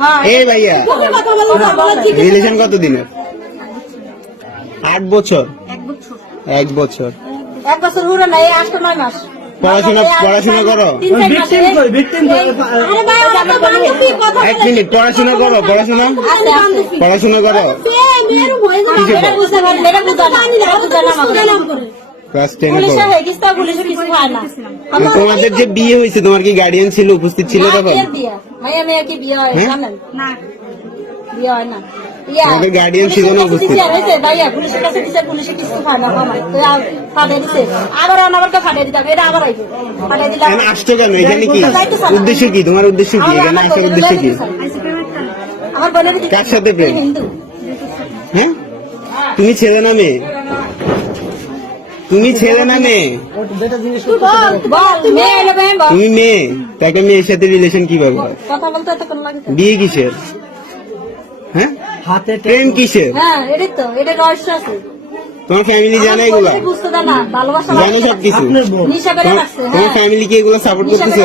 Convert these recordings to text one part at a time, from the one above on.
হ্যাঁ এই ভাইয়া। রিলেশন কত দিনের আট বছর। এক বছর। এক বছর। এক বছর হলো না এই আট নয় মাস। পড়াশোনা পড়াশোনা করো। এক মিনিট পড়াশোনা করো পড়াশোনা। পড়াশোনা করো। পারি পারি হয়ে হয় তোমাদের যে বিয়ে হয়েছে তোমার কি গার্ডিয়ান ছিল উপস্থিত ছিল তখন? মায়ের বিয়ে মায়ের মেয়ে কি বিয়ে হয়? জানেন না বিয়ে হয় না আমাদের guardian ছিল না উপস্থিত। ভাইয়া, পুলিশের কাছে দিছে, পুলিশে কিছু না, মামাই। তো আর দিছে। আবার অনাবারকে ফাটিয়ে দিতে হবে, এটা আবার আইবে। ফাটিয়ে দিলে এখানে কেন এখানে কি উদ্দেশ্য কি তোমার উদ্দেশ্য কি আমার- এখানে আমার আসার বোনের উদ্দেশ্য কি আমার বোনের কার সাথে প্রেম? হিন্দু। হ্যাঁ তুমি ছেলে না মেয়ে তুমি ছেলে না মেয়ে। তুমি মেয়ে তাকে মেয়ের সাথে রিলেশন কীভাবে কথা বলতে এতক্ষণ লাগে তো? বিয়ে কিসের? হ্যাঁ? হাতে প্রেম কিসের? হ্যাঁ। তোমার ফ্যামিলি জানে এগুলো? জানো সবকিছু? তোমার। ফ্যামিলি কি এগুলো সাপোর্ট করতেছে?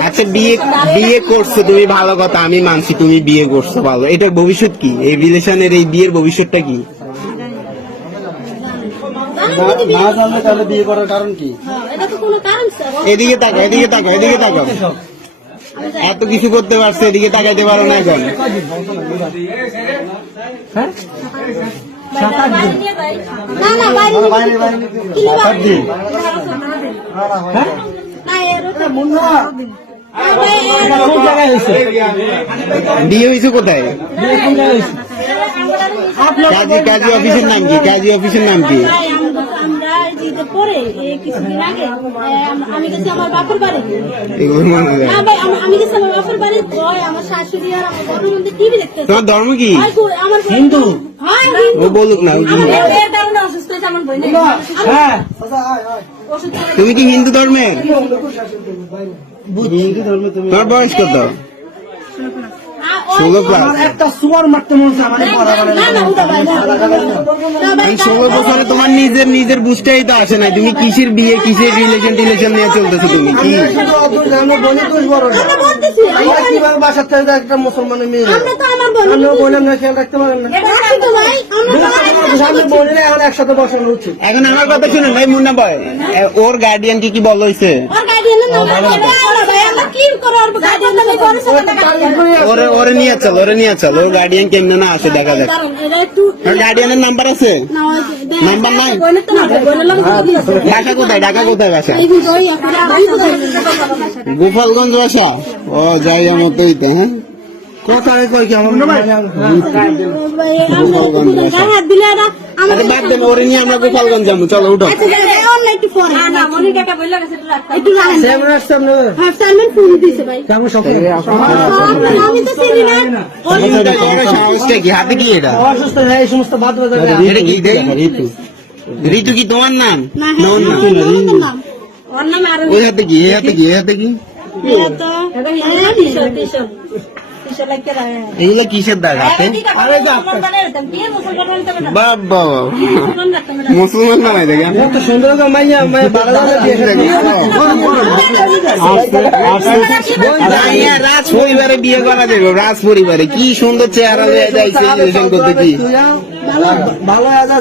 আচ্ছা বিয়ে বিয়ে করছ তুমি ভালো কথা আমি মানছি তুমি বিয়ে করছ ভালো। এটার ভবিষ্যৎ কি? এই রিলেশনের এই বিয়ের ভবিষ্যৎটা কি? না জানলে তাহলে বিয়ে করার কারণ কি? এটা তো কোনো কারণ স্যার এদিকে তাকাও এদিকে তাকাও এদিকে তাকাও। এত কিছু করতে পারছ এদিকে তাকাইতে পারো না এখন হ্যাঁ? না না বাইরে বাইরে বাইরে বিয়ে হয়েছে কোথায়? কাজী কাজী অফিসের নাম কি? কাজী অফিসের নাম কি? ভাই, আমরা আমরা যেতে পরে কিছুদিন আগে আমি গেছি আমার বাপের বাড়ি। এগুলো। না ভাই আমি গেছি আমার বাপের বাড়ি ওই আমার শাশুড়ি আর আমার বাপের মধ্যে টিভি দেখতেছে তোমার ধর্ম কি? আমার হিন্দু। হ্যাঁ, ও বলুক না। হ্যাঁ। তুমি কি হিন্দু ধর্মের হিন্দু ধর্মে তুমি তোমার বয়স কত? ষোলো একটা সুয়ার মারতে মন ষোলো বছরে তোমার নিজের নিজের বুঝতেই তো আসে নাই। তুমি কিসের বিয়ে কিসের রিলেশন টিলেশন নিয়ে চলতেছো তুমি? কি? একটা মুসলমানের মেয়ে খেয়াল রাখতে পারেন না। এখন একসাথে বসানো উচিত। এখন আমার কথা শুনুন ভাই মুন্না ভাই ওর গার্ডিয়ান কি কি বল হয়েছে ওর নিয়ে চল ওরে নিয়ে চল ওর গার্ডিয়ান কেমনে না আসে দেখা যাক। গার্ডিয়ানের নাম্বার আছে? নাম্বার নাই? ঢাকা কোথায় ঢাকা কোথায় বাসা? গোপালগঞ্জ বাসা? ও যাই আমার তো হ্যাঁ? কোথায় কই কি আমার এরা আরে আমাদের বাদ দেন ওরে নিয়ে আমরা গোপালগঞ্জ যাব চলো উঠো। এই অন্য একটু পরে। একটু রাখেন। সেমন আসছে হ্যাঁ, সালমান ফোন দিছে ভাই। কেমন সকালে আমি তো চিনি না। ওর- কি? হাতে কি এটা? অসুস্থ হয়ে এই সমস্ত বাদ এটা কি? ঋতু। ঋতু। কি তোমার নাম? না, না ওর হ্যাঁ, নাম। আরও ওই হাতে কি? এই হাতে কি? হাতে কি? এটা তো হ্যাঁ, টিশার্ট, টিশার্ট। এগুলো কিসের দাগ হাতে? মুসলমান। বাবা রাজ পরিবারে বিয়ে করা যাবে রাজ পরিবারে কি সুন্দর চেহারা হয়ে যাইছে করতে কি ভালো আজা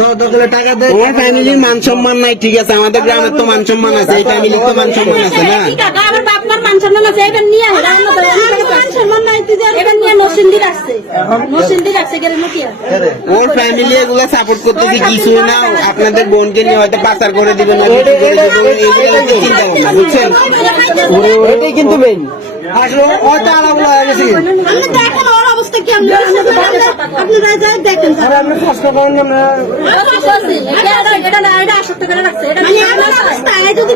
দশ দশ করে টাকা দেয় ফ্যামিলির মান সম্মান নাই ঠিক আছে। আমাদের গ্রামের তো মান সম্মান আছে এই ফ্যামিলির তো মান সম্মান আছে না? আমার বাপ মার মান সম্মান আছে, এটা নিয়ে আসে। আমার মান সম্মান নাই, তুই যে এটা নিয়ে নসিন্দি রাখছে। নসিন্দি রাখছে, গেলে মুখিয়া। ওর ফ্যামিলি এগুলো সাপোর্ট করতেছে কিছু না আপনাদের বোনকে নিয়ে হয়তো পাচার করে দিবে না কিছু করে দিবে এইগুলো হচ্ছে চিন্তা ভাবনা বুঝছেন এটাই কিন্তু মেইন আসলে হয়তো আলাপ হয়ে গেছে আপনারা দেখেন এখন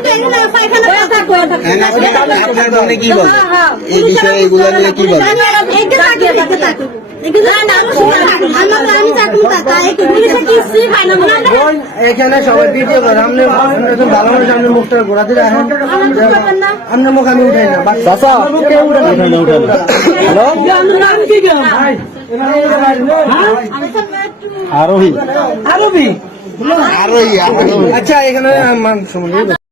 আপনি আপনার বোনে কি বলে এই বিষয়ে এগুলো নিয়ে কি বলে এখানে সবাই ভিডিও করে আপনি ভালো মানুষ আপনি মুখটা ঘোরাতে রাখেন আপনার মুখ আমি উঠাই না চাচা হ্যালো? আরবি আরোই আরোই আচ্ছা এখানে মান শুনুন